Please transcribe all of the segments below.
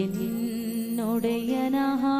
என்னுடைய நகா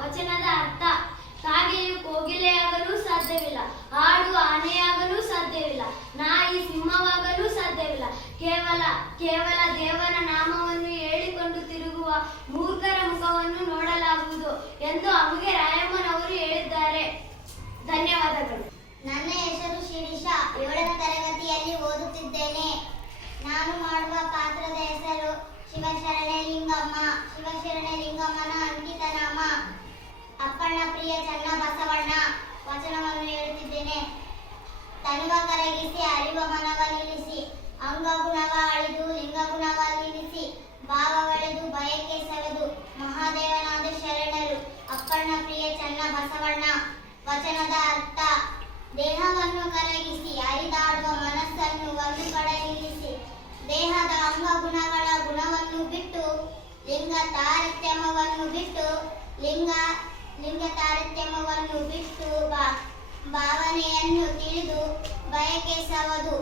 ವಚನದ ಅರ್ಥ. ಕಾಗೆಯು ಕೋಗಿಲೆಯಾಗಲು ಸಾಧ್ಯವಿಲ್ಲ, ಹಾಡು ಆನೆಯಾಗಲು ಸಾಧ್ಯವಿಲ್ಲ, ನಾಯಿ ಸಿಂಹವಾಗಲು ಸಾಧ್ಯವಿಲ್ಲ. ಕೇವಲ ಕೇವಲ ದೇವರ ನಾಮವನ್ನು ಹೇಳಿಕೊಂಡು ತಿರುಗುವ ಮೂರ್ಖರ ಮುಖವನ್ನು ನೋಡಲಾಗುವುದು ಎಂದು ಅಮುಗೆ ರಾಯಮ್ಮನವರು ಹೇಳಿದ್ದಾರೆ. ಧನ್ಯವಾದಗಳು. ನನ್ನ ಹೆಸರು ಶಿರೀಷ. ಏಳನೇ ತರಗತಿಯಲ್ಲಿ ಓದುತ್ತಿದ್ದೇನೆ. ನಾನು ಮಾಡುವ ಪಾತ್ರದ ಹೆಸರು ಶಿವಶರಣೆ ಲಿಂಗಮ್ಮ ಶಿವಶರಣೆ ಲಿಂಗಮ್ಮನ ಅಂಕಿತ ನಾಮ ಅಪ್ಪಣ್ಣ ಪ್ರಿಯ ಚನ್ನ ಬಸವಣ್ಣ, ವಚನವನ್ನು ಹೇಳುತ್ತಿದ್ದೇನೆ. ತನುವ ಕರಗಿಸಿ ಅರಿವ ಮನವ ನಿಲ್ಲಿಸಿ, ಅಂಗಗುಣವ ಅಳಿದು, ಲಿಂಗಗುಣವ ನಿಲ್ಲಿಸಿ, ಭಾವಗಳೆದು ಬಯಕೆ ಸವೆದು, ಮಹಾದೇವನಾದ ಶರಣರು. ಅಪ್ಪಣ್ಣ ಪ್ರಿಯ ಚನ್ನ ಬಸವಣ್ಣ, ವಚನದ ಅರ್ಥ, ದೇಹವನ್ನು ಕರಗಿಸಿ, ಅರಿದಾಡುವ ಮನಸ್ಸನ್ನು ಒಂದು ಕಡೆ ನಿಲ್ಲಿಸಿ, ದೇಹದ ಅಂಗಗುಣಗಳ ಗುಣವನ್ನು ಬಿಟ್ಟು, ಲಿಂಗ ತಾರತಮ್ಯವನ್ನು ಬಿಟ್ಟು, ಲಿಂಗ ಲಿಂಗ ತಾರತಮ್ಯವನ್ನು ಬಿಟ್ಟು ಭಾವನೆಯನ್ನು ತಿಳಿದು ಬಯಕೆ ಸವದು.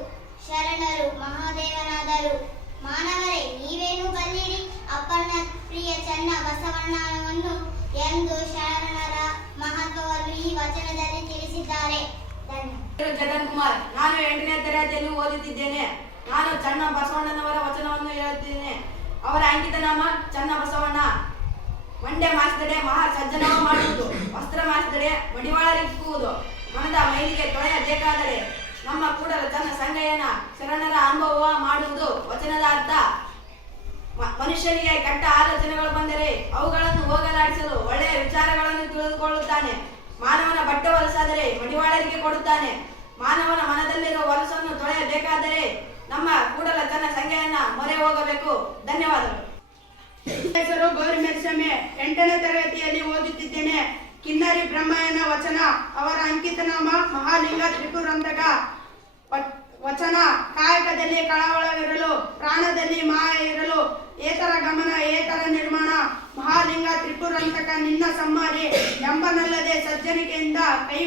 ಶರಣರು, ಮಹಾದೇವನಾದರು. ಮಾನವರೇ, ನೀವೇನು ಬಲ್ಲಿರಿ? ಅಪ್ಪನ ಪ್ರಿಯ ಚನ್ನ ಬಸವಣ್ಣನವನ್ನು ಎಂದು ಶರಣರ ಮಹತ್ವವನ್ನು ಈ ವಚನದಲ್ಲಿ ತಿಳಿಸಿದ್ದಾರೆ. ಜಗನ್ ಕುಮಾರ್ ನಾನು ಎಂಟನೇ ತರಗತಿಯಲ್ಲಿ ಓದುತ್ತಿದ್ದೇನೆ ನಾನು ಚನ್ನ ಬಸವಣ್ಣನವರ ವಚನವನ್ನು ಹೇಳುತ್ತಿದ್ದೇನೆ. ಅವರ ಅಂಕಿತ ನಾಮ ಚನ್ನ ಬಸವಣ್ಣ. ಮಂಡ್ಯ ಮಾಸಿದಡೆ ಮಹಾ ಸಜ್ಜನವ ಮಾಡುವುದು. ವಸ್ತ್ರ ಮಾಸಿದಡೆ ಮಡಿವಾಳರಿಕ್ಕುವುದು ಮನದ ಮೈಲಿಗೆ ತೊಳೆಯಬೇಕಾದರೆ ನಮ್ಮ ಕೂಡಲ ತನ್ನ ಸಂಗಯ್ಯನ ಶರಣರ ಅನುಭವ ಮಾಡುವುದು ವಚನದ ಅರ್ಥ. ಮನುಷ್ಯನಿಗೆ ಕೆಟ್ಟ ಆಲೋಚನೆಗಳು ಬಂದರೆ ಅವುಗಳನ್ನು ಹೋಗಲಾಡಿಸಲು ಒಳ್ಳೆಯ ವಿಚಾರಗಳನ್ನು ತಿಳಿದುಕೊಳ್ಳುತ್ತಾನೆ. ಮಾನವನ ಬಟ್ಟೆ ಹೊಲಸಾದರೆ ಮಡಿವಾಳರಿಗೆ ಕೊಡುತ್ತಾನೆ. ಮಾನವನ ಮನದಲ್ಲಿರುವ ಹೊಲಸನ್ನು ತೊಳೆಯಬೇಕಾದರೆ ನಮ್ಮ ಕೂಡಲ ತನ್ನ ಸಂಖ್ಯೆಯನ್ನ ಮೊರೆ ಹೋಗಬೇಕು. ಧನ್ಯವಾದಗಳು. ಹೆಸರು ಗೌರಿ ಮೆರ್ಸಮೆ ಎಂಟನೇ ತರಗತಿಯಲ್ಲಿ ಓದುತ್ತಿದ್ದೇನೆ. ಕಿನ್ನರಿ ಬ್ರಹ್ಮಯ್ಯನ ವಚನ, ಅವರ ಅಂಕಿತನಾಮ ಮಹಾಲಿಂಗ ತ್ರಿಪುರಂತಕ ವಚನ, ಕಾಯಕದಲ್ಲಿ ಕಳವಳವಿರಲು, ಪ್ರಾಣದಲ್ಲಿ ಮಾಯ ಇರಲು, ಏತರ ಗಮನ, ಏತರ ನಿರ್ಮಾಣ. ಮಹಾಲಿಂಗ ತ್ರಿಪುರಂತಕ ನಿನ್ನ ಸಮ್ಮಾರಿ, ಎಂಬನಲ್ಲದೆ ಸಜ್ಜನಿಕೆಯಿಂದ ಕೈ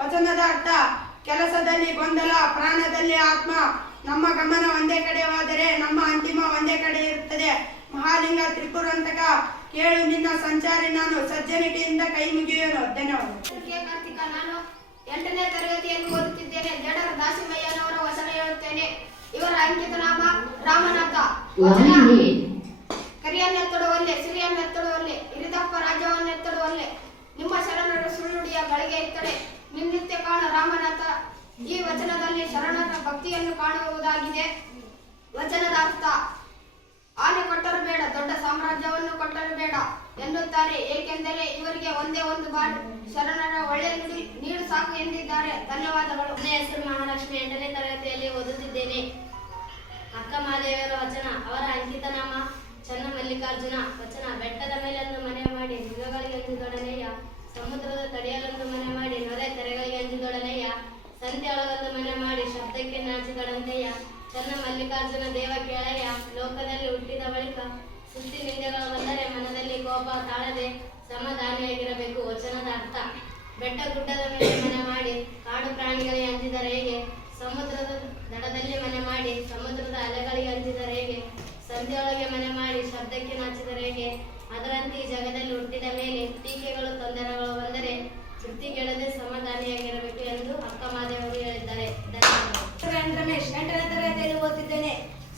ವಚನದ ಅರ್ಥ, ಕೆಲಸದಲ್ಲಿ ಗೊಂದಲ, ಪ್ರಾಣದಲ್ಲಿ ಆತ್ಮ. ನಮ್ಮ ಗಮನ ಒಂದೇ ಕಡೆವಾದರೆ ನಮ್ಮ ಅಂತಿಮ ಒಂದೇ ಕಡೆ ಇರುತ್ತದೆ. ಮಹಾಲಿಂಗ ತ್ರಿಪುರಂತಕ ಕೇಳು ನಿನ್ನ ಸಂಚಾರಿ ನಾನು ಸಜ್ಜನಿಕೆಯಿಂದ ಕೈ ಮುಗಿಯೋನು. ಧನ್ಯವಾದ. ಕಾರ್ತಿಕ ನಾನು ಎಂಟನೇ ತರಗತಿಯನ್ನು ಓದುತ್ತಿದ್ದೇನೆ. ಜಡರ ದಾಸಿಮಯ್ಯನವರ ವಚನ ಹೇಳುತ್ತೇನೆ. ಇವರ ಅಂಕಿತ ನಾಮ ರಾಮನಾಥ. ವಚನ ಸಿರಿಯನ್ನೆತ್ತಡುವಲ್ಲಿ ಸಿರಿಯನ್ನೆತ್ತಡುವಲ್ಲೆ ಇರಿದಪ್ಪ ರಾಜ್ಯವನ್ನೆತ್ತಡುವಲ್ಲೆ ನಿಮ್ಮ ಶರಣರ ಸುಳ್ಳುಡಿಯ ಗಳಿಗೆ ಇತ್ತಡೆ ನಿನ್ನಿತ್ಯ ಕಾಣ ರಾಮನಾಥ. ಈ ವಚನದಲ್ಲಿ ಶರಣರ ಭಕ್ತಿಯನ್ನು ಕಾಣುವುದಾಗಿದೆ. ವಚನದ ಅರ್ಥ ಆನೆ ಕೊಟ್ಟರು ಬೇಡ, ದೊಡ್ಡ ಸಾಮ್ರಾಜ್ಯವನ್ನು ಕೊಟ್ಟರು ಬೇಡ ಎನ್ನುತ್ತಾರೆ. ಏಕೆಂದರೆ ಇವರಿಗೆ ಒಂದೇ ಒಂದು ಬಾರಿ ಶರಣರ ಒಳ್ಳೆ ನುಡಿ, ನೀರು ಸಾಕು ಎಂದಿದ್ದಾರೆ. ಧನ್ಯವಾದಗಳು. ನನ್ನ ಹೆಸರು ಮಹಾಲಕ್ಷ್ಮಿ ಎಂಟನೇ ತರಗತಿಯಲ್ಲಿ ಓದುತ್ತಿದ್ದೇನೆ. ಅಕ್ಕ ಮಹಾದೇವರ ವಚನ, ಅವರ ಅಂಕಿತ ನಾಮ, ಚನ್ನ ಮಲ್ಲಿಕಾರ್ಜುನ ವಚನ, ಬೆಟ್ಟದ ಮೇಲೊಂದು ಮನೆ ಮಾಡಿ ಮೃಗಗಳಿಗೆ ಅಂಜಿದೊಡನೆಯ ಸಮುದ್ರದ ತಡೆಯಲೊಂದು ಮನೆ ಮಾಡಿ, ನೊರೆ ತೆರೆಗಳಿಗೆ ಸಂತೆ ಸಂತೆಯೊಳಗೊಂದು ಮನೆ ಮಾಡಿ, ಶಬ್ದಕ್ಕೆ ನಾಚಿದಳಂತೆಯ ಚನ್ನ ಮಲ್ಲಿಕಾರ್ಜುನ ದೇವ ಕೆಳೆಯ ಲೋಕದಲ್ಲಿ ಹುಟ್ಟಿದ ಬಳಿಕ ಸುದ್ದಿ ನಿಂದೆಗಳು ಬಂದರೆ ಮನದಲ್ಲಿ ಕೋಪ ತಾಳದೆ ಸಮಾಧಾನಿಯಾಗಿರಬೇಕು ವಚನದ ಅರ್ಥ. ಬೆಟ್ಟ ಗುಡ್ಡದ ಮೇಲೆ ಮನೆ ಮಾಡಿ, ಕಾಡು ಪ್ರಾಣಿಗಳಿಗೆ ಅಂಜಿದರೆ ಹೇಗೆ ಸಮುದ್ರದ ದಡದಲ್ಲಿ ಮನೆ ಮಾಡಿ, ಸಮುದ್ರದ ಅಲೆಗಳಿಗೆ ಅಂಜಿದರೆ ಹೇಗೆ ಸಂಧ್ಯೊಳಗೆ ಮನೆ ಮಾಡಿ ಶಬ್ದಕ್ಕೆ ನಾಚಿದರೆ ಹೇಗೆ ಅದರಂತೆ ಈ ಜಗದಲ್ಲಿ ಹುಟ್ಟಿದ ಮೇಲೆ ಟೀಕೆಗಳು ತೊಂದರೆಗಳು ಬಂದರೆ ತೃಪ್ತಿಗೆಡದೆ ಸಮಾಧಾನಿಯಾಗಿರಬೇಕು ಎಂದು ಅಕ್ಕ ಮಾದೇವರು ಹೇಳಿದ್ದಾರೆ ಓದುತ್ತಿದ್ದೇನೆ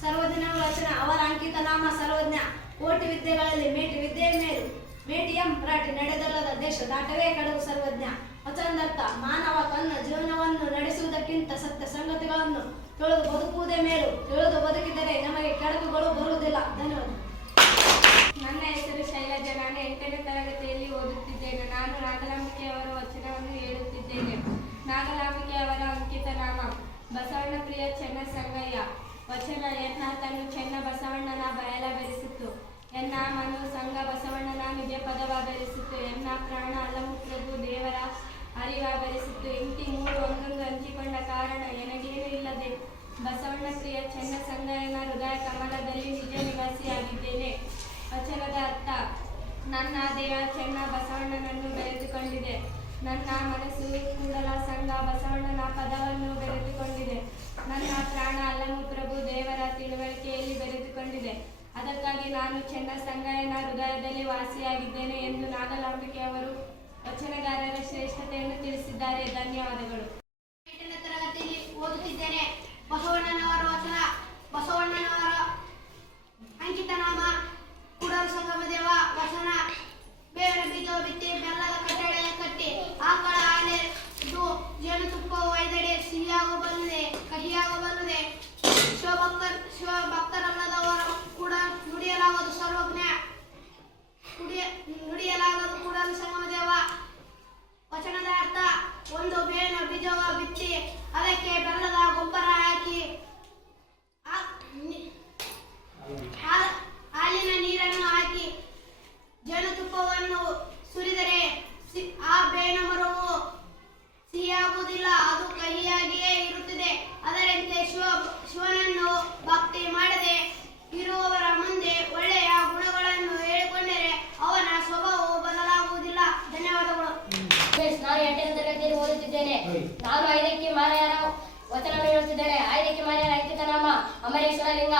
ಸರ್ವಜ್ಞ ವಚನ ಅವರ ಅಂಕಿತ ನಾಮ ಸರ್ವಜ್ಞ. ಕೋಟಿ ವಿದ್ಯೆಗಳಲ್ಲಿ ಮೇಟಿ ವಿದ್ಯೆ ಮೇಲು. ಮೇಟಿ ಎಂ ಮರಾಠಿ ನಡೆದಲ್ಲದ ದೇಶ ದಾಟವೇ ಕಡವು ಸರ್ವಜ್ಞ. ವಚನದರ್ಥ, ಮಾನವ ತನ್ನ ಜೀವನವನ್ನು ನಡೆಸುವುದಕ್ಕಿಂತ ಸತ್ಯ ಸಂಗತಿಗಳನ್ನು ತಿಳಿದು ಬದುಕುವುದೇ ಮೇಲು. ತಿಳಿದು ಬದುಕಿದರೆ ನಮಗೆ ಕೆಡಕುಗಳು ಬರುವುದಿಲ್ಲ. ಧನ್ಯವಾದ. ನನ್ನ ಹೆಸರು ಶೈಲಜಾ. ನಾನು ಎಂಟನೇ ತರಗತಿಯಲ್ಲಿ ಓದುತ್ತಿದ್ದೇನೆ. ನಾನು ನಾಗಲಾಂಬಿಕೆಯವರ ವಚನವನ್ನು ಹೇಳುತ್ತಿದ್ದೇನೆ. ನಾಗಲಾಂಬಿಕೆಯವರ ಅಂಕಿತ ನಾಮ ಬಸವಣ್ಣ ಪ್ರಿಯ ಚೆನ್ನ ಸಂಗಯ್ಯ ವಚನ ತನ್ನು ಚೆನ್ನ ಬಸವಣ್ಣನ ಬಯಲ ಬೆರೆಸಿತ್ತು. ಎನ್ನ ಮನು ಸಂಘ ಬಸವಣ್ಣನ ನಿಜ ಪದವ ಬೆರೆಸಿತ್ತು. ಎನ್ನ ಪ್ರಾಣ ಪ್ರಭು ದೇವರ ಅರಿವ ಬೆರೆಸಿತ್ತು. ಇಂಟಿ ಮೂರು ಒಂದೊಂದು ಹಂಚಿಕೊಂಡ ಕಾರಣ ಎನಗೇನು ಇಲ್ಲದೆ ಬಸವಣ್ಣ ಪ್ರಿಯ ಚೆನ್ನ ಸಂಗಯನ ಹೃದಯ ಕಮಲದಲ್ಲಿ ನಿಜ ನಿವಾಸಿಯಾಗಿದ್ದೇನೆ. ವಚನದ ಅರ್ಥ, ನನ್ನ ದೇಹ ಚೆನ್ನ ಬಸವಣ್ಣನನ್ನು ಬೆರೆತುಕೊಂಡಿದೆ. ನನ್ನ ಮನಸ್ಸು ಕೂಡಲ ಸಂಘ ಬಸವಣ್ಣನ ಪದವನ್ನು ಬೆರೆತುಕೊಂಡಿದೆ. ನನ್ನ ಪ್ರಾಣ ಅಲ್ಲಮು ಪ್ರಭು ದೇವರ ತಿಳುವಳಿಕೆಯಲ್ಲಿ ಬೆರೆದುಕೊಂಡಿದೆ ಅದಕ್ಕಾಗಿ ನಾನು ಚೆನ್ನ ಸಂಗಾಯನ ಹೃದಯದಲ್ಲಿ ವಾಸಿಯಾಗಿದ್ದೇನೆ ಎಂದು ನಾಗಲಾಂಬಿಕೆ ಅವರು ವಚನಗಾರರ ಶ್ರೇಷ್ಠತೆಯನ್ನು ತಿಳಿಸಿದ್ದಾರೆ. ಧನ್ಯವಾದಗಳು. ತರಗತಿಯಲ್ಲಿ ಓದುತ್ತಿದ್ದೇನೆ. ಬಸವಣ್ಣನವರ ವಚನ, ಬಸವಣ್ಣನವರ ಅಂಕಿತನಾಮ ಕುಡಲ ಸಂಗಮ ವಚನ ಬೇರೆ ಬೀಜ ಬಿತ್ತಿ, ಬೆಲ್ಲದ ಕಟ್ಟಡ ಕಟ್ಟಿ, ಆಕಳ ಆನೆ, ಇದು ಜೇನುತುಪ್ಪ ಒಯ್ದಡೆ ಸಿಹಿಯಾಗ ಶಿವಭಕ್ತರಲ್ಲದವರ ಕೂಡ ನುಡಿಯಲಾಗದು ಸರ್ವಜ್ಞ. ನುಡಿಯ ನುಡಿಯಲಾಗದು ಕೂಡಲ ಸಂಗಮ ದೇವ ವಚನದ ಅರ್ಥ, ಒಂದು ಬೇವಿನ ಬೀಜವ ಬಿತ್ತಿ ಅದಕ್ಕೆ ಬೆಲ್ಲದ ಗೊಬ್ಬರ ಹಾಕಿ ಹಾಲಿನ ನೀರನ್ನು ಹಾಕಿ ಜೇನುತುಪ್ಪವನ್ನು ಸುರಿದರೆ ಆ ಬೇವಿನ ಮರವು ಸಿಹಿಯಾಗುವುದಿಲ್ಲ, ಅದು ಕಹಿಯಾಗಿಯೇ ಇರುತ್ತದೆ. ಅದರಂತೆ ಶಿವ ಶಿವನನ್ನು ಭಕ್ತಿ ಮಾಡದೆ ಇರುವವರ ಮುಂದೆ ಒಳ್ಳೆಯ ಗುಣಗಳನ್ನು ಹೇಳಿಕೊಂಡರೆ ಅವನ ಸ್ವಭಾವವು ಬದಲಾಗುವುದಿಲ್ಲ. ಧನ್ಯವಾದಗಳು. ನಾನು ಎಂಟನೇ ತರಗತಿಯಲ್ಲಿ ಓದುತ್ತಿದ್ದೇನೆ. ನಾನು ಐದಕ್ಕೆ ಮಾರಾಯರ ವಚನ ಹೇಳುತ್ತಿದ್ದೇನೆ. ಐದಕ್ಕೆ ಮಾರಾಯರ ಐತಿಕ ನಾಮ ಅಮರೇಶ್ವರ ಲಿಂಗ.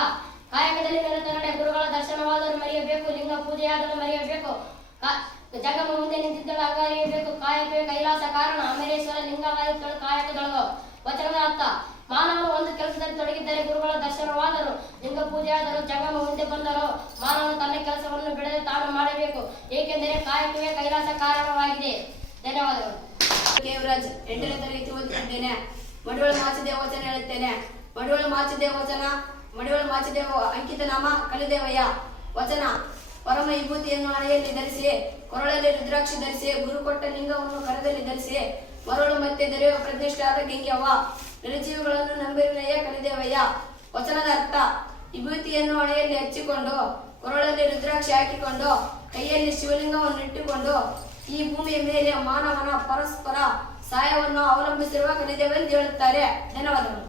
ಕಾಯಕದಲ್ಲಿ ನಿರತನಡೆ ಗುರುಗಳ ದರ್ಶನವಾದರೂ ಮರೆಯಬೇಕು, ಲಿಂಗ ಪೂಜೆಯಾದರೂ ಮರೆಯಬೇಕು. ಜಂಗಮ ಮುಂದೆ ನಿಂತಿದ್ದಾಗ ಇರಬೇಕು ಕಾಯಕವೇ ಕೈಲಾಸ ಕಾರಣ. ಅಮರೇಶ್ವರ ಲಿಂಗವಾಯುತ್ತಳು ಕಾಯಕದೊಳಗ. ವಚನದ ಅರ್ಥ ಮಾನವ ಒಂದು ಕೆಲಸದಲ್ಲಿ ತೊಡಗಿದ್ದರೆ ಗುರುಗಳ ದರ್ಶನವಾದರು. ಲಿಂಗ ಪೂಜೆಯಾದರೂ ಜಗಮ ಮುಂದೆ ಬಂದರು ಮಾನವನು ತನ್ನ ಕೆಲಸವನ್ನು ಬಿಡದೆ ತಾನು ಮಾಡಬೇಕು. ಏಕೆಂದರೆ ಕಾಯಕವೇ ಕೈಲಾಸ ಕಾರಣವಾಗಿದೆ. ಧನ್ಯವಾದಗಳು. ದೇವರಾಜ್ ಎಂಟನೇ ತರಗತಿ ಓದುತ್ತಿದ್ದೇನೆ ಮಡಿವಾಳ ಮಾಚಿದೇವ ವಚನ ಹೇಳುತ್ತೇನೆ. ಮಡಿವಾಳ ಮಾಚಿದೇವ ವಚನ ಮಡಿವಾಳ ಮಾಚಿದೇವ ಅಂಕಿತ ನಾಮ ಕಲಿದೇವಯ್ಯ. ವಚನ ಪರಮ ವಿಭೂತಿಯನ್ನು ಹಣೆಯಲ್ಲಿ ಧರಿಸಿ, ಕೊರಳಲ್ಲಿ ರುದ್ರಾಕ್ಷಿ ಧರಿಸಿ ಗುರು ಕೊಟ್ಟ ಲಿಂಗವನ್ನು ಕರದಲ್ಲಿ ಧರಿಸಿ, ಮರಳು ಮತ್ತೆ ದೊರೆಯುವ ಪ್ರತಿಷ್ಠಾದ ಗೆಂಗ್ಯವ್ವ ನಿರ್ಜೀವಿಗಳನ್ನು ನಂಬಿರಿನಯ್ಯ ಕಲಿದೇವಯ್ಯ. ವಚನದ ಅರ್ಥ, ವಿಭೂತಿಯನ್ನು ಹಣೆಯಲ್ಲಿ ಹಚ್ಚಿಕೊಂಡು, ಕೊರಳಲ್ಲಿ ರುದ್ರಾಕ್ಷಿ ಹಾಕಿಕೊಂಡು, ಕೈಯಲ್ಲಿ ಶಿವಲಿಂಗವನ್ನು ಇಟ್ಟುಕೊಂಡು, ಈ ಭೂಮಿಯ ಮೇಲೆ ಮಾನವನ ಪರಸ್ಪರ ಸಹಾಯವನ್ನು ಅವಲಂಬಿಸಿರುವ ಕಲಿದೇವೆಂದು ಹೇಳುತ್ತಾರೆ. ಧನ್ಯವಾದಗಳು.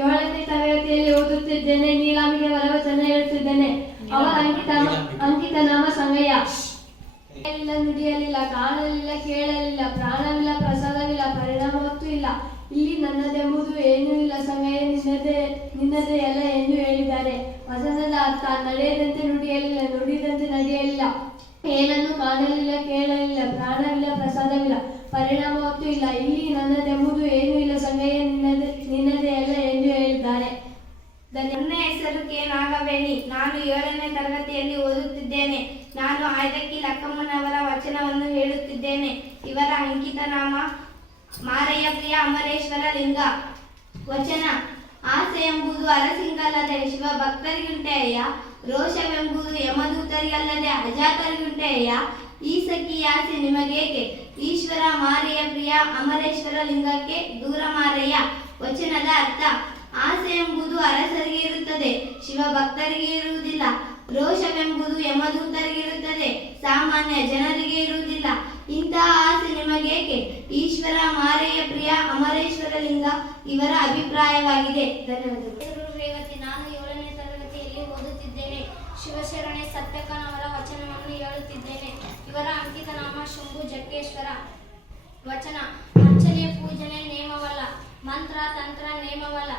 ಏಳನೇ ತರಗತಿಯಲ್ಲಿ ಓದುತ್ತಿದ್ದೇನೆ ನೀಲಾಮಿಗೆ ವರವಚನ ಹೇಳುತ್ತಿದ್ದೇನೆ ಅವರ ಅಂಕಿತ ಅಂಕಿತ ನಾಮ ಸಮಯ ಇಲ್ಲ ನುಡಿಯಲಿಲ್ಲ ಕಾಣಲಿಲ್ಲ ಕೇಳಲಿಲ್ಲ, ಪ್ರಾಣವಿಲ್ಲ, ಪ್ರಸಾದವಿಲ್ಲ, ಪರಿಣಾಮವತ್ತೂ ಇಲ್ಲ. ಇಲ್ಲಿ ನನ್ನದೆಂಬುದು ಏನೂ ಇಲ್ಲ ಸಮಯ ನಿನ್ನದೇ ನಿನ್ನದೇ ಎಲ್ಲ ಎಂದು ಹೇಳಿದ್ದಾರೆ. ವಚನದ ಅರ್ಥ ನಡೆಯದಂತೆ ನುಡಿಯಲಿಲ್ಲ, ನುಡಿದಂತೆ ನಡೆಯಲಿಲ್ಲ. ಏನನ್ನು ಕಾಣಲಿಲ್ಲ, ಕೇಳಲಿಲ್ಲ ಪ್ರಾಣವಿಲ್ಲ ಪ್ರಸಾದವಿಲ್ಲ ಪರಿಣಾಮವತ್ತೂ ಇಲ್ಲ ಇಲ್ಲಿ ನನ್ನದೆಂಬುದು ಏನೂ ಇಲ್ಲ ಸಂಗಯ್ಯ ನಿನ್ನದೇ ನಿನ್ನದೇ ಎಲ್ಲ ಎಂದು ಹೇಳಿದ್ದಾರೆ ಧನ್ಯ ನನ್ನ ಹೆಸರು ಕೆ ನಾಗವೇಣಿ ನಾನು ಏಳನೇ ತರಗತಿಯಲ್ಲಿ ಓದುತ್ತಿದ್ದೇನೆ ನಾನು ಆಯ್ದಕ್ಕಿ ಲಕ್ಕಮ್ಮನವರ ವಚನವನ್ನು ಹೇಳುತ್ತಿದ್ದೇನೆ ಇವರ ಅಂಕಿತ ನಾಮ ಮಾರಯ್ಯ ಪ್ರಿಯ ಅಮರೇಶ್ವರ ಲಿಂಗ ವಚನ ಆಸೆ ಎಂಬುದು ಅರಸಿಂಗಲ್ಲದೆ ಶಿವ ಭಕ್ತರಿಗುಂಟೆ ಅಯ್ಯ ರೋಷವೆಂಬುದು ಯಮದೂತರಿಗಲ್ಲದೆ ಅಜಾತರಿಗುಂಟೆ ಅಯ್ಯ ಈ ಸಖಿ ಆಸೆ ನಿಮಗೇಕೆ ಈಶ್ವರ ಮಾರಿಯ ಪ್ರಿಯ ಅಮರೇಶ್ವರ ಲಿಂಗಕ್ಕೆ ದೂರ ಮಾರಯ್ಯ. ವಚನದ ಅರ್ಥ, ಆಸೆ ಎಂಬುದು ಅರಸರಿಗೆ ಇರುತ್ತದೆ ಶಿವ ಭಕ್ತರಿಗೆ ಇರುವುದಿಲ್ಲ. ರೋಷವೆಂಬುದು ಯಮದೂತರಿಗೆ ಇರುತ್ತದೆ, ಸಾಮಾನ್ಯ ಜನರಿಗೆ ಇರುವುದಿಲ್ಲ. ಇಂತಹ ಆಸೆ ನಿಮಗೇಕೆ? ಈಶ್ವರ ಮಾರೆಯ ಪ್ರಿಯ ಅಮರೇಶ್ವರ ಲಿಂಗ ಇವರ ಅಭಿಪ್ರಾಯವಾಗಿದೆ. ಧನ್ಯವಾದಗಳು. ನಾನು ಏಳನೇ ತರಗತಿಯಲ್ಲಿ ಓದುತ್ತಿದ್ದೇನೆ. ಶಿವಶರಣೆ ಸತ್ಯಕನವರ ಹೇಳುತ್ತಿದ್ದೇನೆ ಇವರ ಅಂಕಿತ ನಾಮ, ಶಂಭು ಜಕ್ಕೇಶ್ವರ ವಚನ ಅರ್ಚನೆ ಪೂಜನೆ, ನೇಮವಲ್ಲ, ಮಂತ್ರ, ತಂತ್ರ, ನೇಮವಲ್ಲ,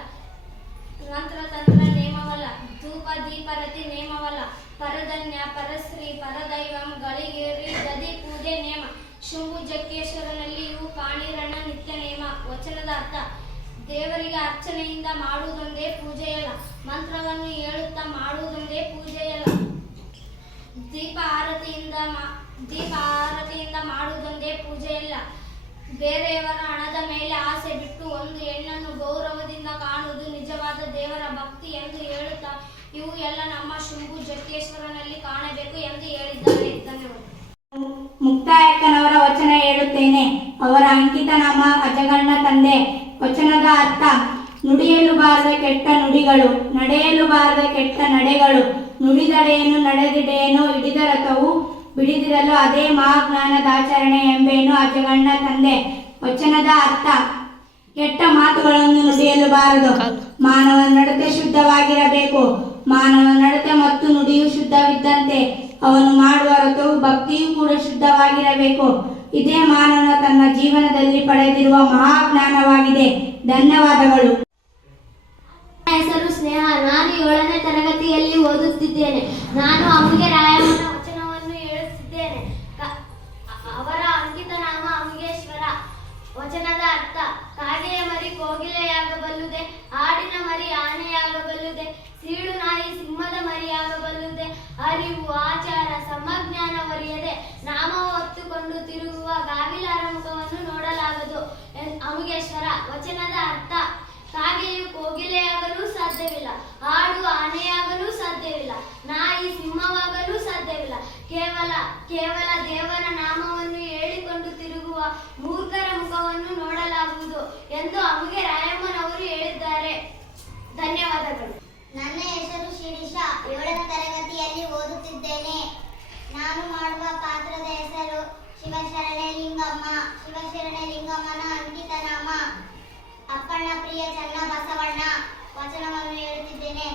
ಮಂತ್ರ, ತಂತ್ರ, ನೇಮವಲ್ಲ, ಧೂಪ ದೀಪರತಿ ನೇಮವಲ್ಲ, ಪರಧನ್ಯ, ಪರಶ್ರೀ, ಪರದೈವಂ, ಗಳಿಗೇರಿ, ಗದಿ, ಪೂಜೆ, ನೇಮ, ಶಂಭು, ಜಗ್ಗೇಶ್ವರನಲ್ಲಿ ಇವು ಕಾಣಿರಣ್ಣ ನಿತ್ಯ ನೇಮ, ವಚನದ ಅರ್ಥ, ದೇವರಿಗೆ ಅರ್ಚನೆಯಿಂದ ಮಾಡುವುದೊಂದೇ ಪೂಜೆಯಲ್ಲ, ಮಂತ್ರವನ್ನು ಹೇಳುತ್ತಾ ಮಾಡುವುದೊಂದೇ ಪೂಜೆಯಲ್ಲ, ದೀಪ, ಆರತಿಯಿಂದ ಮಾ- ದೀಪ ಆರತಿಯಿಂದ ಮಾಡುವುದೊಂದೇ ಪೂಜೆಯಲ್ಲ. ಬೇರೆಯವರ ಹಣದ ಮೇಲೆ ಆಸೆ ಬಿಟ್ಟು ಒಂದು ಹೆಣ್ಣನ್ನು ಗೌರವದಿಂದ ಕಾಣುವುದು ನಿಜವಾದ ದೇವರ ಭಕ್ತಿ ಎಂದು ಹೇಳುತ್ತಾ, ಇವು ಎಲ್ಲ ನಮ್ಮ ಶುಂಭು ಜಗ್ಗೇಶ್ವರನಲ್ಲಿ ಕಾಣಬೇಕು ಎಂದು ಹೇಳಿದ್ದಾರೆ. ಮುಕ್ತಾಯಕ್ಕನವರ ವಚನ ಹೇಳುತ್ತೇನೆ. ಅವರ ಅಂಕಿತ ನಾಮ ಅಜಗಣ್ಣ ತಂದೆ. ವಚನದ ಅರ್ಥ ನುಡಿಯಲು ಬಾರದ ಕೆಟ್ಟ ನುಡಿಗಳು ನಡೆಯಲು ಬಾರದ ಕೆಟ್ಟ ನಡೆಗಳು, ನುಡಿದಡೆಯನ್ನು ನಡೆದಿಡೆಯನ್ನು ಹಿಡಿದ ರಥವು ಬಿಡಿದಿರಲು ಅದೇ ಮಹಾಜ್ಞಾನದಾಚರಣೆ ಎಂಬೇನು ಅಜಗಣ್ಣ ತಂದೆ. ವಚನದ ಅರ್ಥ. ಕೆಟ್ಟ ಮಾತುಗಳನ್ನು ನುಡಿಯಲು ಬಾರದು. ಮಾನವ ನಡತೆ ಶುದ್ಧವಾಗಿರಬೇಕು. ಮಾನವ ನಡತೆ ಮತ್ತು ನುಡಿಯು ಶುದ್ಧವಿದ್ದಂತೆ ಅವನು ಮಾಡುವ ರಥವು ಭಕ್ತಿಯೂ ಕೂಡ ಶುದ್ಧವಾಗಿರಬೇಕು. ಇದೇ ಮಾನವನ ತನ್ನ ಜೀವನದಲ್ಲಿ ಪಡೆದಿರುವ ಮಹಾಜ್ಞಾನವಾಗಿದೆ. ಧನ್ಯವಾದಗಳು. ಹೆಸರು ಸ್ನೇಹ. ನಾನು ಏಳನೇ ತರಗತಿಯಲ್ಲಿ ಓದುತ್ತಿದ್ದೇನೆ. ನಾನು ಅಮ್ಮಗೆ ರಾಯಮ್ಮನ ವಚನವನ್ನು ಹೇಳುತ್ತಿದ್ದೇನೆ ಕ- ಅ- ಅವರ ಅಂಕಿತ ನಾಮ ಅಮುಗೇಶ್ವರ ವಚನದ ಅರ್ಥ, ಕಾಗೆಯ ಮರಿ ಕೋಗಿಲೆಯಾಗಬಲ್ಲುದೆ ಆಡಿನ ಮರಿ ಆನೆಯಾಗಬಲ್ಲುದೆ, ಸೀಳು ನಾಯಿ ಸಿಂಹದ ಮರಿಯಾಗಬಲ್ಲುದೆ, ಅರಿವು, ಆಚಾರ, ಸಮಜ್ಞಾನ ಸಮಜ್ಞಾನವರಿಯದೆ ನಾಮ ಹೊತ್ತುಕೊಂಡು ತಿರುಗುವ ಗಾವಿಲಾರ ಮುಖವನ್ನು ನೋಡಲಾಗದು. ಅಮುಗೇಶ್ವರ ವಚನದ ಅರ್ಥ, ಕಾಗೆಯು ಕೋಗಿಲೆಯಾಗಲು ಸಾಧ್ಯವಿಲ್ಲ ಆಡು ಆನೆಯಾಗಲು ಸಾಧ್ಯವಿಲ್ಲ ನಾಯಿ ಸಿಂಹವಾಗಲು ಸಾಧ್ಯವಿಲ್ಲ ಕೇವಲ ಕೇವಲ ದೇವರ ನಾಮವನ್ನು ಹೇಳಿಕೊಂಡು ತಿರುಗುವ ಮೂರ್ಖರ ಮುಖವನ್ನು ನೋಡಲಾಗುವುದು ಎಂದು ಅಮಗೆ ರಾಯಮ್ಮನವರು ಹೇಳಿದ್ದಾರೆ ಧನ್ಯವಾದಗಳು ನನ್ನ ಹೆಸರು ಶಿರೀಷ ಏಳನೇ ತರಗತಿಯಲ್ಲಿ ಓದುತ್ತಿದ್ದೇನೆ ನಾನು ಮಾಡುವ ಪಾತ್ರದ ಹೆಸರು ಶಿವಶರಣೆ ಲಿಂಗಮ್ಮ. ಶಿವಶರಣೆ ಲಿಂಗಮ್ಮನ ಅಂಕಿತ ನಾಮ ಅಪ್ಪಣ್ಣ ಪ್ರಿಯ ಚನ್ನ ಬಸವಣ್ಣ. ವಚನವನ್ನು ಹೇಳುತ್ತಿದ್ದೇನೆ.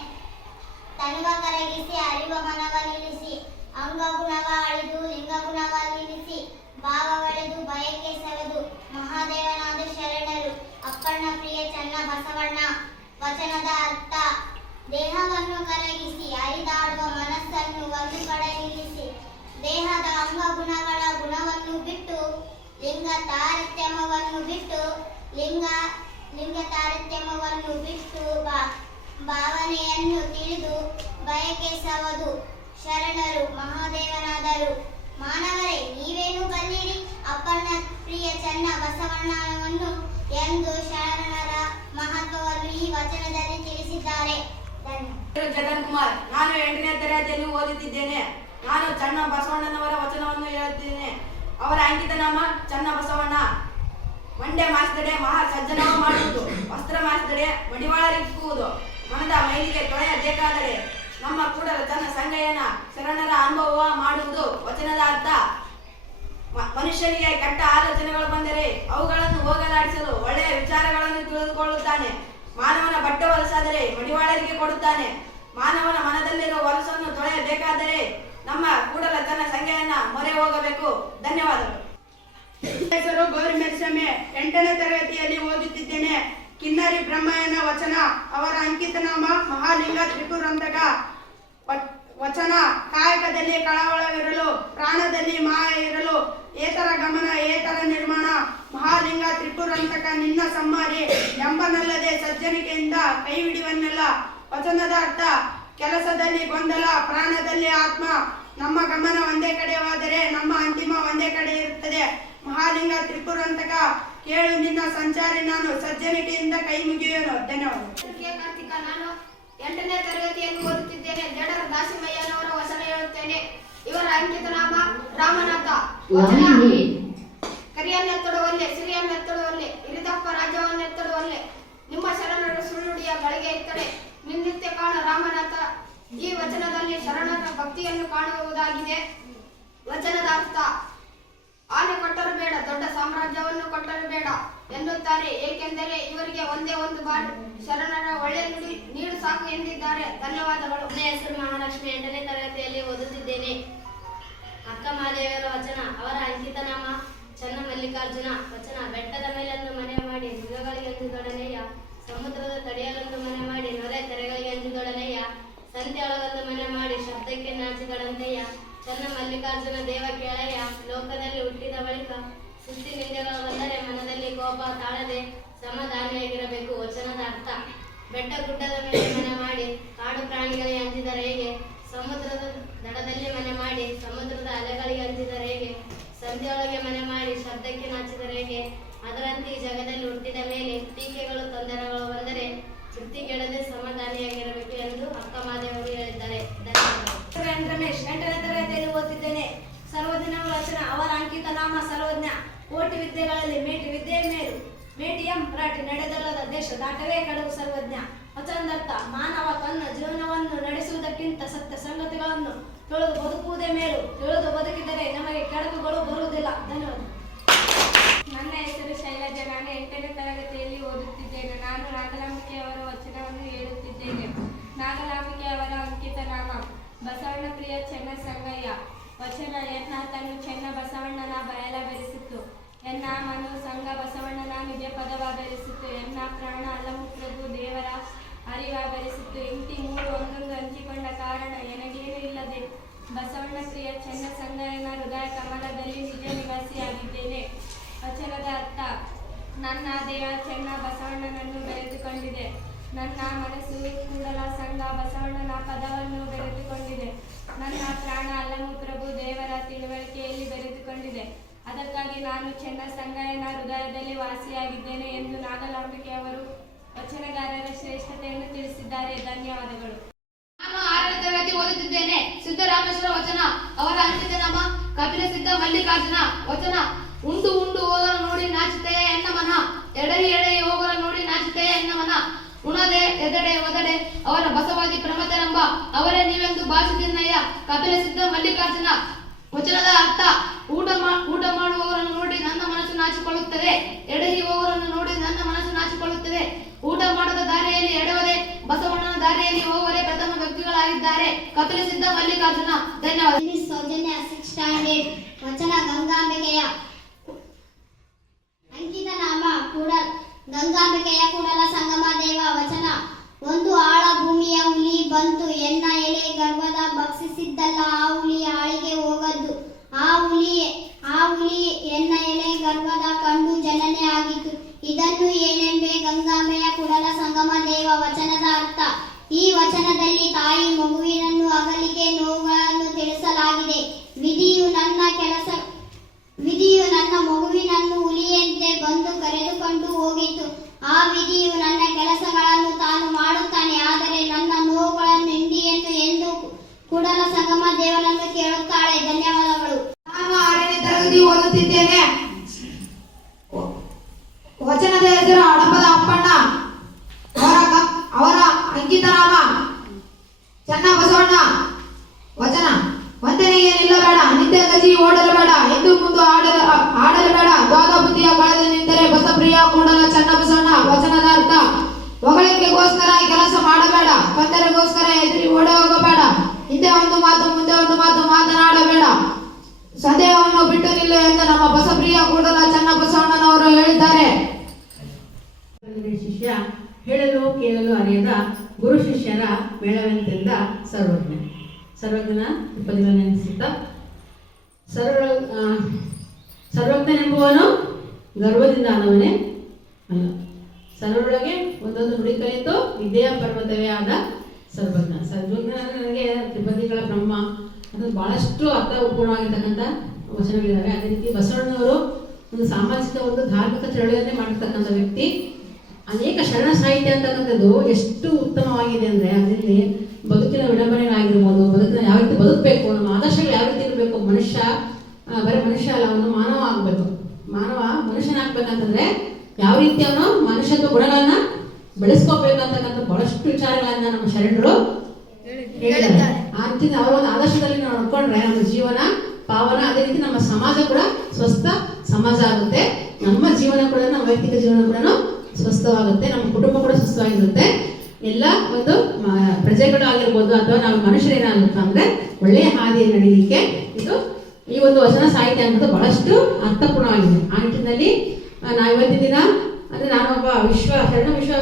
ತನುವ ಕರಗಿಸಿ, ಅರಿವ ಮನವ ನಿಲ್ಲಿಸಿ, ಅಂಗಗುಣವ ಅಳಿದು, ಲಿಂಗಗುಣವ ನಿಲ್ಲಿಸಿ ಭಾವಗಳೆದು ಬಯಕೆ ಸವೆದು, ಮಹಾದೇವನಾದ ಶರಣರು, ಅಪ್ಪಣ್ಣ ಪ್ರಿಯ ಚನ್ನ ಬಸವಣ್ಣ. ವಚನದ ಅರ್ಥ, ದೇಹವನ್ನು ಕರಗಿಸಿ, ಅರಿದಾಡುವ ಮನಸ್ಸನ್ನು ಒಂದು ಕಡೆ ನಿಲ್ಲಿಸಿ ದೇಹದ ಅಂಗಗುಣಗಳ ಗುಣವನ್ನು ಬಿಟ್ಟು, ಲಿಂಗ ತಾರತ್ಯಮವನ್ನು ಬಿಟ್ಟು, ಲಿಂಗ ಲಿಂಗ ತಾರತ್ಯಮವನ್ನು ಬಿಟ್ಟು ಭಾವನೆಯನ್ನು ತಿಳಿದು ಬಯಕೆ ಸವದು. ಶರಣರು, ಮಹಾದೇವನಾದರು, ಮಾನವರೇ, ನೀವೇನು ಬಂದಿರಿ ಅಪ್ಪಣ್ಣ ಪ್ರಿಯ ಚನ್ನ ಬಸವಣ್ಣನವನ್ನು ಎಂದು ಶರಣರ ಮಹತ್ವವನ್ನು ಈ ವಚನದಲ್ಲಿ ತಿಳಿಸಿದ್ದಾರೆ. ಜಗನ್ ಕುಮಾರ್ ನಾನು ಎಂಟನೇ ತರಗತಿಯಲ್ಲಿ ಓದುತ್ತಿದ್ದೇನೆ ನಾನು ಚನ್ನ ಬಸವಣ್ಣನವರ ವಚನವನ್ನು ಹೇಳುತ್ತೇನೆ. ಅವರ ಅಂಕಿತ ನಾಮ ಚನ್ನ ಬಸವಣ್ಣ. ಮಂಡೆ ಮಾಸಿದಡೆ ಮಹಾ ಸಜ್ಜನ ಮಾಡುವುದು. ವಸ್ತ್ರ ಮಾಸಿದಡೆ ಮಡಿವಾಳರಿಕ್ಕುವುದು ಮನದ ಮೈಲಿಗೆ ತೊಳೆಯಬೇಕಾದರೆ ನಮ್ಮ ಕೂಡಲ ತನ್ನ ಸಂಗಯನ ಶರಣರ ಅನುಭವ ಮಾಡುವುದು ವಚನದ ಅರ್ಥ. ಮನುಷ್ಯನಿಗೆ ಕೆಟ್ಟ ಆಲೋಚನೆಗಳು ಬಂದರೆ ಅವುಗಳನ್ನು ಹೋಗಲಾಡಿಸಲು ಒಳ್ಳೆಯ ವಿಚಾರಗಳನ್ನು ತಿಳಿದುಕೊಳ್ಳುತ್ತಾನೆ. ಮಾನವನ ಬಟ್ಟೆ ಹೊಲಸಾದರೆ ಮಡಿವಾಳರಿಗೆ ಕೊಡುತ್ತಾನೆ. ಮಾನವನ ಮನದಲ್ಲಿರುವ ಹೊಲಸನ್ನು ತೊಳೆಯಬೇಕಾದರೆ ನಮ್ಮ ಕೂಡಲ ತನ್ನ ಸಂಖ್ಯೆಯನ್ನ ಮೊರೆ ಹೋಗಬೇಕು. ಧನ್ಯವಾದಗಳು. ಹೆಸರು ಗೌರಿ ಮೆರ್ಸಮೆ ಎಂಟನೇ ತರಗತಿಯಲ್ಲಿ ಓದುತ್ತಿದ್ದೇನೆ. ಕಿನ್ನರಿ ಬ್ರಹ್ಮಯ್ಯನ ವಚನ, ಅವರ ಅಂಕಿತನಾಮ ಮಹಾಲಿಂಗ ತ್ರಿಪುರಂತಕ ವಚನ, ಕಾಯಕದಲ್ಲಿ ಕಳವಳವಿರಲು, ಪ್ರಾಣದಲ್ಲಿ ಮಾಯ ಇರಲು, ಏತರ ಗಮನ, ಏತರ ನಿರ್ಮಾಣ, ಮಹಾಲಿಂಗ ತ್ರಿಪುರಂತಕ ನಿನ್ನ ಸಂಹಾರಿ, ಎಂಬನಲ್ಲದೆ ಸಜ್ಜನಿಕೆಯಿಂದ ಕೈ ಹಿಡಿಯುವನ್ನೆಲ್ಲ ವಚನದ ಅರ್ಥ. ಕೆಲಸದಲ್ಲಿ ಗೊಂದಲ ಪ್ರಾಣದಲ್ಲಿ ಆತ್ಮ. ನಮ್ಮ ಗಮನ ಒಂದೇ ಕಡೆವಾದರೆ ನಮ್ಮ ಅಂತಿಮ ಒಂದೇ ಕಡೆ ಇರುತ್ತದೆ. ಮಹಾಲಿಂಗ ತ್ರಿಪುರಂತಕ ಕೇಳು ನಿನ್ನ ಸಂಚಾರಿ ನಾನು ಸಜ್ಜನಿಕೆಯಿಂದ ಕೈ ಮುಗಿಯುವೆನು ಧನ್ಯವಾದ. ಕಾರ್ತಿಕ ನಾನು ಎಂಟನೇ ತರಗತಿಯನ್ನು ಓದುತ್ತಿದ್ದೇನೆ. ಜಡರ ದಾಸಿಮಯ್ಯನವರ ವಚನ ಹೇಳುತ್ತೇನೆ. ಇವರ ಅಂಕಿತ ನಾಮ ರಾಮನಾಥ. ವಚನ ಕರಿಯನ್ನೆತ್ತಡುವಲ್ಲೆ ಹಿರಿದಪ್ಪ ಇರಿದಪ್ಪ ರಾಜ್ಯವನ್ನೆತ್ತಡುವಲ್ಲೆ ನಿಮ್ಮ ಶರಣರ ಸುಳ್ಳುಡಿಯ ಗಳಿಗೆ ಇತ್ತರೆ ನಿನ್ನಿತ್ಯ ಕಾಣ ರಾಮನಾಥ ಈ ವಚನದಲ್ಲಿ ಶರಣರ ಭಕ್ತಿಯನ್ನು ಕಾಣುವುದಾಗಿದೆ. ವಚನದ ಅರ್ಥ, ಆನೆ ಕೊಟ್ಟರು ಬೇಡ, ದೊಡ್ಡ ಸಾಮ್ರಾಜ್ಯವನ್ನು ಕೊಟ್ಟರು ಬೇಡ ಎನ್ನುತ್ತಾರೆ. ಏಕೆಂದರೆ ಇವರಿಗೆ ಒಂದೇ ಒಂದು ಬಾರಿ ಶರಣರ ಒಳ್ಳೆ ನುಡಿ ನೀಡು ಸಾಕು ಎಂದಿದ್ದಾರೆ. ಧನ್ಯವಾದಗಳು. ನನ್ನ ಹೆಸರು ಮಹಾಲಕ್ಷ್ಮಿ ಎಂಟನೇ ತರಗತಿಯಲ್ಲಿ ಓದುತ್ತಿದ್ದೇನೆ. ಅಕ್ಕ ಮಹಾದೇವರ ವಚನ, ಅವರ ಅಂಕಿತ ನಾಮ ಚನ್ನ ಮಲ್ಲಿಕಾರ್ಜುನ ವಚನ, ಬೆಟ್ಟದ ಮೇಲೊಂದು ಮನೆ ಅಂಜಿದೊಡನೆಯ ಸಮುದ್ರದ ತಡೆಯಲೊಂದು ಮನೆ ಮಾಡಿ, ನೊರೆ ತೆರೆಗಳಿಗೆ ಅಂಜಿದೊಡನೆಯ ಸಂತೆಯೊಳಗೊಂದು ಮನೆ ಮಾಡಿ, ಶಬ್ದಕ್ಕೆ ನಾಚಿದಳಂತೆಯ ಚನ್ನ ಮಲ್ಲಿಕಾರ್ಜುನ ದೇವ ಕೇಳಯ್ಯ ಲೋಕದಲ್ಲಿ ಹುಟ್ಟಿದ ಬಳಿಕ ಸುದ್ದಿ ನಿಂದೆಗಳು ಮನದಲ್ಲಿ ಕೋಪ ತಾಳದೆ ಸಮಧಾನಿಯಾಗಿರಬೇಕು. ವಚನದ ಅರ್ಥ, ಬೆಟ್ಟ ಗುಡ್ಡದ ಮೇಲೆ ಮನೆ ಮಾಡಿ, ಕಾಡು ಪ್ರಾಣಿಗಳಿಗೆ ಅಂಜಿದರೆ ಹೇಗೆ ಸಮುದ್ರದ ದಡದಲ್ಲಿ ಮನೆ ಮಾಡಿ, ಸಮುದ್ರದ ಅಲೆಗಳಿಗೆ ಅಂಜಿದರೆ ಹೇಗೆ ಸಂಧ್ಯೊಳಗೆ ಮನೆ ಮಾಡಿ, ಶಬ್ದಕ್ಕೆ ನಾಚಿದರೆ ಹೇಗೆ ಅದರಂತೆ ಜಗದಲ್ಲಿ ಹುಟ್ಟಿದ ಮೇಲೆ ಟೀಕೆಗಳು, ತೊಂದರೆಗಳು ಬಂದರೆ ತೃಪ್ತಿಗೆಡದೆ ಸಮಾಧಾನಿಯಾಗಿರಬೇಕು ಎಂದು ಅಕ್ಕ ಮಾದೇವರು ಹೇಳಿದ್ದಾರೆ. ಧನ್ಯವಾದಗಳು. ಎನ್ ರಮೇಶ್ ಎಂಟನೇ ತರಗತಿಯಲ್ಲಿ ಓದುತ್ತಿದ್ದೇನೆ ಸರ್ವಜ್ಞ ವಚನ ಅವರ ಅಂಕಿತ ನಾಮ ಸರ್ವಜ್ಞ. ಕೋಟಿ ವಿದ್ಯೆಗಳಲ್ಲಿ ಮೇಟಿ ವಿದ್ಯೆ ಮೇಲು. ಮೇಟಿ ಎಂ ರಾಟಿ ನಡೆದಲ್ಲದ ದೇಶ ದಾಟವೇ ಕಡವು ಸರ್ವಜ್ಞ. ವಚನದರ್ಥ, ಮಾನವ ತನ್ನ ಜೀವನವನ್ನು ನಡೆಸುವುದಕ್ಕಿಂತ ಸತ್ಯ ಸಂಗತಿಗಳನ್ನು ತಿಳಿದು ಬದುಕುವುದೇ ಮೇಲು. ತಿಳಿದು ಬದುಕಿದರೆ ನಮಗೆ ಕೆಡಕುಗಳು ಬರುವುದಿಲ್ಲ. ಧನ್ಯವಾದ ನನ್ನ ಹೆಸರು ಶೈಲಜಾ. ನಾನು ಎಂಟನೇ ತರಗತಿಯಲ್ಲಿ ಓದುತ್ತಿದ್ದೇನೆ. ನಾನು ನಾಗಲಾಂಬಿಕೆಯವರ ವಚನವನ್ನು ಹೇಳುತ್ತಿದ್ದೇನೆ. ನಾಗಲಾಂಬಿಕೆಯವರ ಅಂಕಿತ ನಾಮ ಬಸವಣ್ಣ ಪ್ರಿಯ ಚೆನ್ನ ಸಂಗಯ್ಯ ವಚನ ಎನ್ನ ತನ್ನು ಚೆನ್ನ ಬಸವಣ್ಣನ ಬಯಲ ಬೆರೆಸಿತು. ಎನ್ನ ಮನು ಸಂಘ ಬಸವಣ್ಣನ ನಿಜ ಪದವ ಬೆರೆಸಿತು. ಎನ್ನ ಪ್ರಾಣ ಅಲ್ಲಮು ಪ್ರಭು ದೇವರ ಅರಿವ ಬೆರೆಸಿತು. ಇಂತಿ ಮೂರು ಒಂದೊಂದು ಹಂಚಿಕೊಂಡ ಕಾರಣ ಎನಗೇನು ಇಲ್ಲದೆ ಬಸವಣ್ಣ ಪ್ರಿಯ ಚೆನ್ನ ಸಂಗಯ್ಯನ ಹೃದಯ ಕಮಲದಲ್ಲಿ ನಿಜ ನಿವಾಸಿಯಾಗಿದ್ದೇನೆ. ವಚನದ ಅರ್ಥ. ನನ್ನ ದೇಹ ಚೆನ್ನ ಬಸವಣ್ಣನನ್ನು ಬೆರೆತುಕೊಂಡಿದೆ. ನನ್ನ ಮನಸ್ಸು ಕೂಡಲ ಸಂಘ ಬಸವಣ್ಣನ ಪದವನ್ನು ಬೆರೆತುಕೊಂಡಿದೆ. ನನ್ನ ಪ್ರಾಣ ಅಲ್ಲಮು ಪ್ರಭು ದೇವರ ತಿಳುವಳಿಕೆಯಲ್ಲಿ ಬೆರೆತುಕೊಂಡಿದೆ. ಅದಕ್ಕಾಗಿ ನಾನು ಚೆನ್ನ ಸಂಗಯನ ಹೃದಯದಲ್ಲಿ ವಾಸಿಯಾಗಿದ್ದೇನೆ ಎಂದು ನಾಗಲಾಂಬಿಕೆ ಅವರು ವಚನಗಾರರ ಶ್ರೇಷ್ಠತೆಯನ್ನು ತಿಳಿಸಿದ್ದಾರೆ. ಧನ್ಯವಾದಗಳು. ನಾನು ಆರನೇ ತರಗತಿ ಓದುತ್ತಿದ್ದೇನೆ. ಸಿದ್ದರಾಮೇಶ್ವರ ವಚನ. ಅವರ ಅಂಕಿತ ನಾಮ ಕಪಿಲ ಸಿದ್ಧ ಮಲ್ಲಿಕಾರ್ಜುನ ವಚನ. ಉಂಡು ಉಂಡು ಹೋಗರ ನೋಡಿ ನಾಚುತ್ತೆಯೇ ಎನ್ನ ಮನ. ಎಡೆಯಿ ಎಡೆಯ ಹೋಗರ ನೋಡಿ ನಾಚುತ್ತೆಯೇ ಎನ್ನ ಮನ. ಉಣದೆ ಎದಡೆ ಒದಡೆ ಅವರ ಬಸವಾದಿ ಪ್ರಮತರಂಬ. ಅವರೇ ನೀವೆಂದು ಭಾಷಿಸಿದ್ದಯ್ಯ ಕಪಿಲ ಸಿದ್ಧ ಮಲ್ಲಿಕಾರ್ಜುನ. ವಚನದ ಅರ್ಥ, ಊಟ ಊಟ ಮಾಡುವವರನ್ನು ನೋಡಿ ನನ್ನ ಮನಸ್ಸು ನಾಚಿಕೊಳ್ಳುತ್ತದೆ. ಎಡಹಿ ಹೋಗುವವರನ್ನು ನೋಡಿ ನನ್ನ ಮನಸ್ಸು ನಾಚಿಕೊಳ್ಳುತ್ತದೆ. ಊಟ ಮಾಡದ ದಾರಿಯಲ್ಲಿ ಎಡವದೆ ಬಸವಣ್ಣನ ದಾರಿಯಲ್ಲಿ ಹೋಗುವರೆ ಪ್ರಥಮ ವ್ಯಕ್ತಿಗಳಾಗಿದ್ದಾರೆ. ಕಪಿಲ ಸಿದ್ಧ ಮಲ್ಲಿಕಾರ್ಜುನ. ಧನ್ಯವಾದ. ಸೌಜನ್ಯ ವಚನ ಗಂಗಾಂಬಿಕೆಯ ಅಂಕಿತ ನಾಮ ಕೂಡ ಗಂಗಾಂಬಿಕೆಯ ಕೂಡಲ ಸಂಗಮ ದೇವ ವಚನ ಒಂದು ಆಳ ಭೂಮಿಯ ಹುಲಿ ಬಂತು ಎನ್ನ ಎಲೆ ಗರ್ಭದ ಭಕ್ಷಿಸಿದ್ದಲ್ಲ ಆ ಹುಲಿ ಆಳಿಗೆ ಹೋಗದ್ದು ಆ ಹುಲಿ ಆ ಹುಲಿ ಎನ್ನ ಎಲೆ ಗರ್ಭದ ಕಂಡು ಜನನೆ ಆಗಿತು ಇದನ್ನು ಏನೆಂಬೆ ಗಂಗಾಂಬೆಯ ಕುಡಲ ಸಂಗಮ ದೇವ ವಚನದ ಅರ್ಥ ಈ ವಚನದಲ್ಲಿ ತಾಯಿ ಮಗುವಿನನ್ನು ಅಗಲಿಕೆ ನೋವುಗಳನ್ನು ತಿಳಿಸಲಾಗಿದೆ ವಿಧಿಯು ನನ್ನ ಕೆಲಸ ವಿಧಿಯು ನನ್ನ ಮಗುವಿನನ್ನು ಹುಲಿಯಂತೆ ಬಂದು ಕರೆದುಕೊಂಡು ಹೋಗಿತು ಆ ವಿಧಿಯು ನನ್ನ ಕೆಲಸಗಳನ್ನು ತಾನು ಮಾಡುತ್ತಾನೆ ಆದರೆ ನನ್ನ ನೋವುಗಳನ್ನು ಹಿಂಡಿಯನ್ನು ಎಂದು ಕುಡಲ ಸಂಗಮ ದೇವರನ್ನು ಕೇಳುತ್ತಾಳೆ ಧನ್ಯವಾದಗಳು ನಾನು ಆರನೇ ತರಗತಿ ಓದುತ್ತಿದ್ದೇನೆ ವಚನದ ಹೆಸರು ಹಡಪದ ಅಪ್ಪಣ್ಣ ಅವರ ಗ- ಅವರ ಅಂಕಿತ ನಾಮ ಚೆನ್ನ ಬಸವಣ್ಣ ವಚನ ವಂದನೆಗೆ ನಿಲ್ಲಬೇಡ ನಿತ್ಯ ಗಜಿ ಓಡಲು ಬೇಡ ಎಂದು ಮುಂದೆ ಆಡಲು ಆಡಲು ಬೇಡ ದ್ವಾದ ಬುದ್ಧಿಯ ಕಳೆದು ನಿಂತರೆ ಬಸಪ್ರಿಯ ಕೂಡಲ ಚೆನ್ನ ಬಸವಣ್ಣ ವಚನದ ಅರ್ಥ ಹೊಗಳಿಕೆಗೋಸ್ಕರ ಕೆಲಸ ಮಾಡಬೇಡ ತೊಂದರೆಗೋಸ್ಕರ ಎದುರಿ ಓಡಿ ಹೋಗಬೇಡ ಹಿಂದೆ ಒಂದು ಮಾತು ಮುಂದೆ ಒಂದು ಮಾತು ಮಾತನಾಡಬೇಡ ಸಂದೇಹವನ್ನು ಬಿಟ್ಟು ನಿಲ್ಲು ಎಂದು ನಮ್ಮ ಬಸಪ್ರಿಯ ಕೂಡಲ ಚೆನ್ನ ಬಸವಣ್ಣನವರು ಹೇಳಿದ್ದಾರೆ ಶಿಷ್ಯ ಹೇಳಲು ಕೇಳಲು ಅರಿಯದ ಗುರು ಶಿಷ್ಯರ ಮೇಳವೆಂತೆಂದ ಸರ್ವಜ್ಞ. ಸರ್ವಜ್ಞನ ಪದಗಳನ್ನು ನೆನೆಸುತ್ತಾ ಸರ್ವ ಸರ್ವಜ್ಞನೆಂಬುವನು ಗರ್ವದಿಂದ ಆದವನೇ ಅಲ್ಲ. ಸರ್ವರೊಳಗೆ ಒಂದೊಂದು ನುಡಿ ಕಲಿತು ವಿದ್ಯೆಯ ಪರ್ವತವೇ ಆದ ಸರ್ವಜ್ಞ. ಸರ್ವಜ್ಞ ನನಗೆ ತ್ರಿಪದಿಗಳ ಬ್ರಹ್ಮ ಅದು ಬಹಳಷ್ಟು ಅರ್ಥಪೂರ್ಣವಾಗಿರ್ತಕ್ಕಂಥ ವಚನಗಳಿದ್ದಾವೆ ಅದೇ ರೀತಿ ಬಸವಣ್ಣನವರು ಒಂದು ಸಾಮಾಜಿಕ ಒಂದು ಧಾರ್ಮಿಕ ಚಳವಳಿಯನ್ನೇ ಮಾಡಿರ್ತಕ್ಕಂಥ ವ್ಯಕ್ತಿ. ಅನೇಕ ಶರಣ ಸಾಹಿತ್ಯ ಅಂತಕ್ಕಂಥದ್ದು ಎಷ್ಟು ಉತ್ತಮವಾಗಿದೆ ಅಂದರೆ ಅದರಲ್ಲಿ ಬದುಕಿನ ವಿಡಂಬನೆಗಳಾಗಿರ್ಬೋದು, ಬದುಕಿನ ಯಾವ ರೀತಿ ಬದುಕಬೇಕು, ನಮ್ಮ ಆದರ್ಶಗಳು ಯಾವ ರೀತಿ ಇರಬೇಕು, ಮನುಷ್ಯ ಬರೀ ಮನುಷ್ಯ ಅಲ್ಲ, ಅವನು ಮಾನವ ಆಗಬೇಕು. ಮಾನವ ಮನುಷ್ಯನಾಗ್ಬೇಕಂತಂದ್ರೆ ಯಾವ ರೀತಿ ಅವನು ಮನುಷ್ಯತ್ವ ಗುಣಗಳನ್ನ ಬೆಳೆಸ್ಕೋಬೇಕು ಅಂತಕ್ಕಂಥ ಬಹಳಷ್ಟು ವಿಚಾರಗಳನ್ನ ನಮ್ಮ ಶರಣರು ಹೇಳಿದ್ದಾರೆ. ಆ ರೀತಿ ಅವರ ಒಂದು ಆದರ್ಶದಲ್ಲಿ ನಾವು ನೋಡ್ಕೊಂಡ್ರೆ ನಮ್ಮ ಜೀವನ, ಪಾವನ, ಅದೇ ರೀತಿ ನಮ್ಮ ಸಮಾಜ ಕೂಡ ಸ್ವಸ್ಥ ಸಮಾಜ ಆಗುತ್ತೆ. ನಮ್ಮ ಜೀವನ ಕೂಡ, ನಮ್ಮ ವೈಯಕ್ತಿಕ ಜೀವನ ಕೂಡ ಸ್ವಸ್ಥವಾಗುತ್ತೆ, ನಮ್ಮ ಕುಟುಂಬ ಕೂಡ ಸ್ವಸ್ಥವಾಗಿರುತ್ತೆ. ಎಲ್ಲ ಒಂದು ಪ್ರಜೆಗಳು ಆಗಿರ್ಬೋದು ಅಥವಾ ನಾವು ಮನುಷ್ಯರೇನಾಗುತ್ತೆ ಅಂದ್ರೆ ಒಳ್ಳೆಯ ಹಾದಿಯಲ್ಲಿ ನಡೀಲಿಕ್ಕೆ ಇದು ಈ ಒಂದು ವಚನ ಸಾಹಿತ್ಯ ಅನ್ನೋದು ಬಹಳಷ್ಟು ಅರ್ಥಪೂರ್ಣವಾಗಿದೆ. ಆ ನಿಟ್ಟಿನಲ್ಲಿ ನಾ ಇವತ್ತಿನ ದಿನ, ಅಂದ್ರೆ ನಾನೊಬ್ಬ ವಿಶ್ವ, ಶರಣ ವಿಶ್ವ